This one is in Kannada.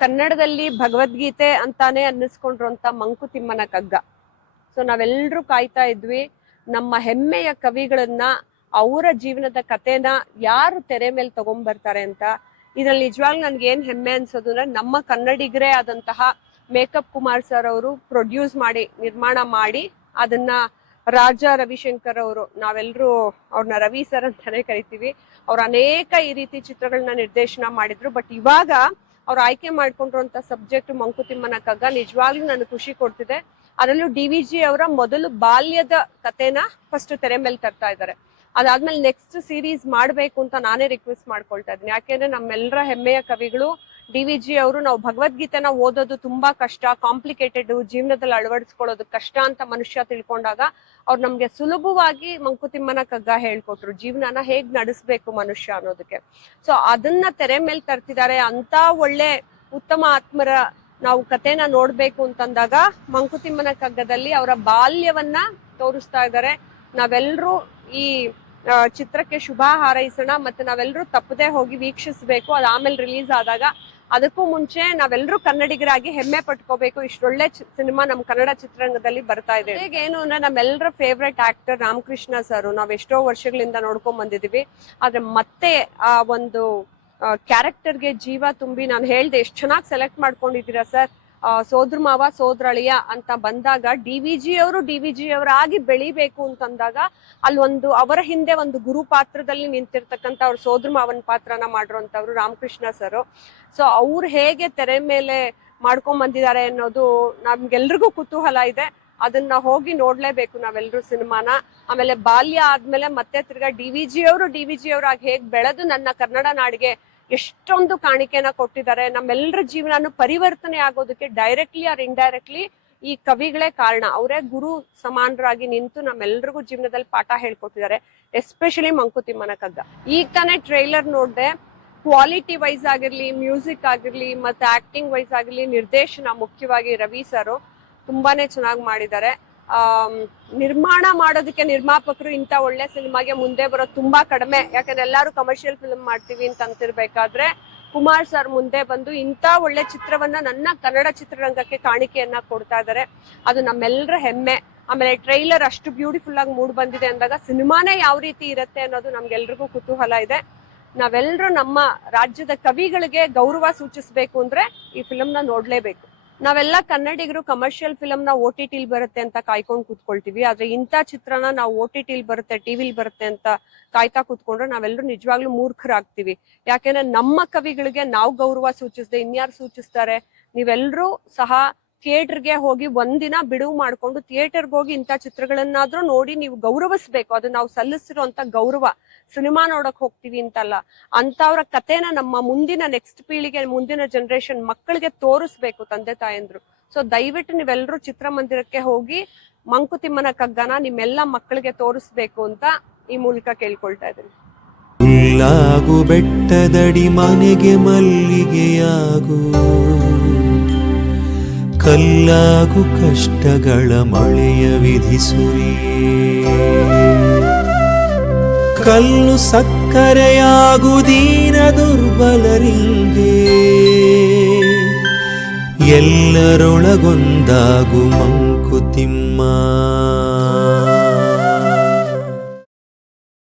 ಕನ್ನಡದಲ್ಲಿ ಭಗವದ್ಗೀತೆ ಅಂತಾನೆ ಅನ್ನಿಸ್ಕೊಂಡಿರುವಂತ ಮಂಕುತಿಮ್ಮನ ಕಗ್ಗ. ಸೊ ನಾವೆಲ್ಲರೂ ಕಾಯ್ತಾ ಇದ್ವಿ, ನಮ್ಮ ಹೆಮ್ಮೆಯ ಕವಿಗಳನ್ನ, ಅವರ ಜೀವನದ ಕಥೆನ ಯಾರು ತೆರೆ ಮೇಲೆ ತಗೊಂಡ್ಬರ್ತಾರೆ ಅಂತ. ಇದ್ರಲ್ಲಿ ನಿಜವಾಗ್ಲೂ ನನ್ಗೆ ಏನ್ ಹೆಮ್ಮೆ ಅನ್ಸೋದು ಅಂದ್ರೆ, ನಮ್ಮ ಕನ್ನಡಿಗರೇ ಆದಂತಹ ಮೇಕಪ್ ಕುಮಾರ್ ಸರ್ ಅವರು ಪ್ರೊಡ್ಯೂಸ್ ಮಾಡಿ, ನಿರ್ಮಾಣ ಮಾಡಿ, ಅದನ್ನ ರಾಜ ರವಿಶಂಕರ್ ಅವರು ನಾವೆಲ್ಲರೂ ಅವ್ರನ್ನ ರವಿ ಸರ್ ಅಂತಾನೆ ಕರಿತೀವಿ. ಅವ್ರು ಅನೇಕ ಈ ರೀತಿ ಚಿತ್ರಗಳನ್ನ ನಿರ್ದೇಶನ ಮಾಡಿದ್ರು ಬಟ್ ಇವಾಗ ಅವ್ರು ಆಯ್ಕೆ ಮಾಡ್ಕೊಂಡಿರುವಂತ ಸಬ್ಜೆಕ್ಟ್ ಮಂಕುತಿಮ್ಮನ ಕಗ್ಗ ನಿಜವಾಗ್ಲೂ ನನಗೆ ಖುಷಿ ಕೊಡ್ತಿದೆ. ಅದರಲ್ಲೂ ಡಿ ವಿ ಜಿ ಅವರ ಮೊದಲು ಬಾಲ್ಯದ ಕಥೆನ ಫಸ್ಟ್ ತೆರೆ ಮೇಲೆ ತರ್ತಾ ಇದ್ದಾರೆ. ಅದಾದ್ಮೇಲೆ ನೆಕ್ಸ್ಟ್ ಸೀರೀಸ್ ಮಾಡ್ಬೇಕು ಅಂತ ನಾನೇ ರಿಕ್ವೆಸ್ಟ್ ಮಾಡ್ಕೊಳ್ತಾ ಇದ್ದೀನಿ. ಯಾಕೆಂದ್ರೆ ನಮ್ಮೆಲ್ಲರ ಹೆಮ್ಮೆಯ ಕವಿಗಳು ಡಿ ವಿ ಜಿ ಅವರು ನಾವು ಭಗವದ್ಗೀತೆನ ಓದೋದು ತುಂಬಾ ಕಷ್ಟ ಕಾಂಪ್ಲಿಕೇಟೆಡ್ ಜೀವನದಲ್ಲಿ ಅಳವಡಿಸ್ಕೊಳ್ಳೋದು ಕಷ್ಟ ಅಂತ ಮನುಷ್ಯ ತಿಳ್ಕೊಂಡಾಗ ಅವ್ರು ನಮ್ಗೆ ಸುಲಭವಾಗಿ ಮಂಕುತಿಮ್ಮನ ಕಗ್ಗ ಹೇಳ್ಕೊಟ್ರು. ಜೀವನನ ಹೇಗ್ ನಡೆಸ್ಬೇಕು ಮನುಷ್ಯ ಅನ್ನೋದಕ್ಕೆ. ಸೊ ಅದನ್ನ ತೆರೆ ಮೇಲೆ ತರ್ತಿದ್ದಾರೆ ಅಂತ ಒಳ್ಳೆ ಉತ್ತಮ ಆತ್ಮರ ನಾವು ಕಥೆನ ನೋಡ್ಬೇಕು ಅಂತಂದಾಗ ಮಂಕುತಿಮ್ಮನ ಕಗ್ಗದಲ್ಲಿ ಅವರ ಬಾಲ್ಯವನ್ನ ತೋರಿಸ್ತಾ ಇದ್ದಾರೆ. ನಾವೆಲ್ಲರೂ ಈ ಚಿತ್ರಕ್ಕೆ ಶುಭ ಹಾರೈಸೋಣ ಮತ್ತೆ ನಾವೆಲ್ಲರೂ ತಪ್ಪದೆ ಹೋಗಿ ವೀಕ್ಷಿಸಬೇಕು. ಅದು ಆಮೇಲೆ ರಿಲೀಸ್ ಆದಾಗ ಅದಕ್ಕೂ ಮುಂಚೆ ನಾವೆಲ್ಲರೂ ಕನ್ನಡಿಗರಾಗಿ ಹೆಮ್ಮೆ ಪಟ್ಕೋಬೇಕು. ಇಷ್ಟೊಳ್ಳೆ ಸಿನಿಮಾ ನಮ್ಮ ಕನ್ನಡ ಚಿತ್ರರಂಗದಲ್ಲಿ ಬರ್ತಾ ಇದೆ. ಏನು ಅಂದ್ರೆ ನಮ್ಮೆಲ್ಲರ ಫೇವ್ರೆಟ್ ಆಕ್ಟರ್ ರಾಮಕೃಷ್ಣ ಸರ್. ನಾವ್ ಎಷ್ಟೋ ವರ್ಷಗಳಿಂದ ನೋಡ್ಕೊಂಡ್ ಬಂದಿದೀವಿ. ಆದ್ರೆ ಮತ್ತೆ ಆ ಒಂದು ಕ್ಯಾರೆಕ್ಟರ್ಗೆ ಜೀವ ತುಂಬಿ ನಾನು ಹೇಳ್ದೆ, ಎಷ್ಟು ಚೆನ್ನಾಗಿ ಸೆಲೆಕ್ಟ್ ಮಾಡ್ಕೊಂಡಿದ್ದೀರಾ ಸರ್? ಸೋದ್ರ ಮಾವ, ಸೋದ್ರಳಿಯ ಅಂತ ಬಂದಾಗ ಡಿ ವಿ ಜಿ ಅವರು ಡಿ ವಿ ಜಿ ಅವರಾಗಿ ಬೆಳಿಬೇಕು ಅಂತಂದಾಗ ಅಲ್ಲಿ ಒಂದು ಅವರ ಹಿಂದೆ ಒಂದು ಗುರು ಪಾತ್ರದಲ್ಲಿ ನಿಂತಿರ್ತಕ್ಕಂಥ ಅವ್ರ ಸೋದ್ರ ಮಾವನ ಪಾತ್ರನ ಮಾಡಿರುವಂತವ್ರು ರಾಮಕೃಷ್ಣ ಸರ್. ಸೊ ಅವ್ರು ಹೇಗೆ ತೆರೆ ಮೇಲೆ ಮಾಡ್ಕೊಂಡ್ ಬಂದಿದ್ದಾರೆ ಅನ್ನೋದು ನಮ್ಗೆಲ್ರಿಗೂ ಕುತೂಹಲ ಇದೆ. ಅದನ್ನ ಹೋಗಿ ನೋಡ್ಲೇಬೇಕು ನಾವೆಲ್ಲರೂ ಸಿನಿಮಾನ. ಆಮೇಲೆ ಬಾಲ್ಯ ಆದ್ಮೇಲೆ ಮತ್ತೆ ತಿರ್ಗಾ ಡಿ ವಿ ಜಿ ಅವರು, ಡಿ ವಿ ಜಿ ಅವರಾಗಿ ಹೇಗ್ ಬೆಳೆದು ನನ್ನ ಕನ್ನಡ ನಾಡಿಗೆ ಎಷ್ಟೊಂದು ಕಾಣಿಕೆನ ಕೊಟ್ಟಿದ್ದಾರೆ. ನಮ್ಮೆಲ್ಲರ ಜೀವನನು ಪರಿವರ್ತನೆ ಆಗೋದಕ್ಕೆ ಡೈರೆಕ್ಟ್ಲಿ ಆರ್ ಇಂಡೈರೆಕ್ಟ್ಲಿ ಈ ಕವಿಗಳೇ ಕಾರಣ. ಅವರೇ ಗುರು ಸಮಾನರಾಗಿ ನಿಂತು ನಮ್ಮೆಲ್ರಿಗೂ ಜೀವನದಲ್ಲಿ ಪಾಠ ಹೇಳ್ಕೊಟ್ಟಿದ್ದಾರೆ. ಎಸ್ಪೆಷಲಿ ಮಂಕುತಿಮ್ಮನ ಕಗ್ಗ ಈಗ ತಾನೇ ಟ್ರೈಲರ್ ನೋಡ್ದೆ ಕ್ವಾಲಿಟಿ ವೈಸ್ ಆಗಿರ್ಲಿ ಮ್ಯೂಸಿಕ್ ಆಗಿರ್ಲಿ, ಮತ್ತೆ ಆಕ್ಟಿಂಗ್ ವೈಸ್ ಆಗಿರ್ಲಿ ನಿರ್ದೇಶನ ಮುಖ್ಯವಾಗಿ ರವಿ ಸರ್ ತುಂಬಾನೇ ಚೆನ್ನಾಗಿ ಮಾಡಿದ್ದಾರೆ. ನಿರ್ಮಾಣ ಮಾಡೋದಕ್ಕೆ ನಿರ್ಮಾಪಕರು ಇಂಥ ಒಳ್ಳೆ ಸಿನಿಮಾಗೆ ಮುಂದೆ ಬರೋದು ತುಂಬಾ ಕಡಿಮೆ. ಯಾಕಂದ್ರೆ ಎಲ್ಲರೂ ಕಮರ್ಷಿಯಲ್ ಫಿಲ್ಮ್ ಮಾಡ್ತೀವಿ ಅಂತ ಅಂತಿರ್ಬೇಕಾದ್ರೆ ಕುಮಾರ್ ಸರ್ ಮುಂದೆ ಬಂದು ಇಂಥ ಒಳ್ಳೆ ಚಿತ್ರವನ್ನ ನನ್ನ ಕನ್ನಡ ಚಿತ್ರರಂಗಕ್ಕೆ ಕಾಣಿಕೆಯನ್ನ ಕೊಡ್ತಾ ಇದ್ದಾರೆ ಅದು ನಮ್ಮೆಲ್ಲರ ಹೆಮ್ಮೆ. ಆಮೇಲೆ ಟ್ರೈಲರ್ ಅಷ್ಟು ಬ್ಯೂಟಿಫುಲ್ ಆಗಿ ಮೂಡ್ ಬಂದಿದೆ ಅಂದಾಗ ಸಿನಿಮಾನೇ ಯಾವ ರೀತಿ ಇರುತ್ತೆ ಅನ್ನೋದು ನಮ್ಗೆಲ್ರಿಗೂ ಕುತೂಹಲ ಇದೆ. ನಾವೆಲ್ಲರೂ ನಮ್ಮ ರಾಜ್ಯದ ಕವಿಗಳಿಗೆ ಗೌರವ ಸೂಚಿಸಬೇಕು ಅಂದ್ರೆ ಈ ಫಿಲಂನ ನೋಡ್ಲೇಬೇಕು. ನಾವೆಲ್ಲ ಕನ್ನಡಿಗರು ಕಮರ್ಷಿಯಲ್ ಫಿಲಮ್ನ ಓ ಟಿ ಟಿಲ್ ಬರುತ್ತೆ ಅಂತ ಕಾಯ್ಕೊಂಡು ಕೂತ್ಕೊಳ್ತೀವಿ. ಆದ್ರೆ ಇಂಥ ಚಿತ್ರನ ನಾವು ಓ ಟಿ ಟಿಲ್ ಬರುತ್ತೆ ಟಿವಿಲ್ ಬರುತ್ತೆ ಅಂತ ಕಾಯ್ತಾ ಕೂತ್ಕೊಂಡ್ರೆ ನಾವೆಲ್ಲರೂ ನಿಜವಾಗ್ಲೂ ಮೂರ್ಖರಾಗ್ತೀವಿ. ಯಾಕೆಂದ್ರೆ ನಮ್ಮ ಕವಿಗಳಿಗೆ ನಾವು ಗೌರವ ಸೂಚಿಸದೆ ಇನ್ಯಾರು ಸೂಚಿಸ್ತಾರೆ ನೀವೆಲ್ಲರೂ ಸಹ ಥಿಯೇಟರ್ಗೆ ಹೋಗಿ ಒಂದಿನ ಬಿಡುವು ಮಾಡ್ಕೊಂಡು ಥಿಯೇಟರ್ಗೆ ಹೋಗಿ ಇಂಥ ಚಿತ್ರಗಳನ್ನಾದ್ರೂ ನೋಡಿ ನೀವು ಗೌರವಿಸ್ಬೇಕು. ಅದು ನಾವು ಸಲ್ಲಿಸಿರುವಂತ ಗೌರವ. ಸಿನಿಮಾ ನೋಡಕ್ ಹೋಗ್ತೀವಿ ಅಂತಲ್ಲ. ಅಂತವ್ರ ಕಥೆನ ನಮ್ಮ ಮುಂದಿನ ನೆಕ್ಸ್ಟ್ ಪೀಳಿಗೆ, ಮುಂದಿನ ಜನರೇಷನ್ ಮಕ್ಕಳಿಗೆ ತೋರಿಸ್ಬೇಕು ತಂದೆ ತಾಯಂದ್ರು. ಸೊ, ದಯವಿಟ್ಟು ನೀವೆಲ್ಲರೂ ಚಿತ್ರಮಂದಿರಕ್ಕೆ ಹೋಗಿ ಮಂಕುತಿಮ್ಮನ ಕಗ್ಗನ ನಿಮ್ಮೆಲ್ಲ ಮಕ್ಕಳಿಗೆ ತೋರಿಸ್ಬೇಕು ಅಂತ ಈ ಮೂಲಕ ಕೇಳ್ಕೊಳ್ತಾ ಇದ್ದೀನಿ. ಬೆಟ್ಟದಡಿ ಮನೆಗೆ ಮಲ್ಲಿಗೆಯಾಗು. ಕಲ್ಲಾಗು ಕಷ್ಟಗಳ ಮಳೆಯ ವಿಧಿಸುರಿ ಕಲ್ಲು ಸಕ್ಕರೆಯಾಗುದೀನ ದುರ್ಬಲರಿಂಗೆ ಎಲ್ಲರೊಳಗೊಂದಾಗು ಮಂಕುತಿಮ್ಮ